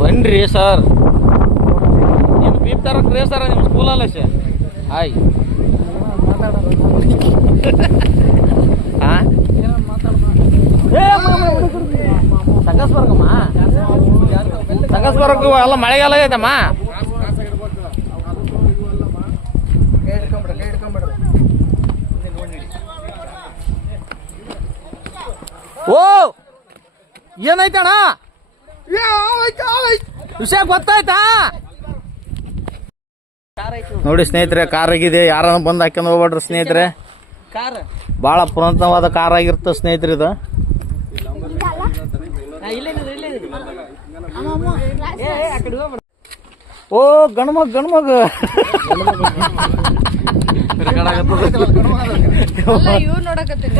ಬನ್ರಿ ಸರ್, ಇದು beep ತರಕ್ರಿ sir ನಿಮ್ಮ ಸ್ಕೂಲಲ್ಲ ಸರ್. ಹಾಯ್ ಸಂಗಸ್ಬರ್ಗಮ್ಮ, ಸಂಗಸ್ಬರ್ಗ ಎಲ್ಲ ಮಳೆಗಾಲ ಐತಮ್ಮ. ಓ ಏನಾಯ್ತಣ್ಣ, ವಿಷಯ ಗೊತ್ತಾಯ್ತಾ? ನೋಡಿ ಸ್ನೇಹಿತರೆ, ಕಾರ್ ಆಗಿದೆ. ಯಾರನ್ನ ಬಂದು ಹಾಕೊಂಡು ಹೋಗ್ಬೇಡ್ರಿ ಸ್ನೇಹಿತರೆ. ಭಾಳ ಪುರಾತನವಾದ ಕಾರ್ ಆಗಿರುತ್ತೆ ಸ್ನೇಹಿತರೆ ಇದು. ಓ ಗಣಮಗ್ ಗಣಮಗ್ ನೋಡಕತ್ತೀನಿ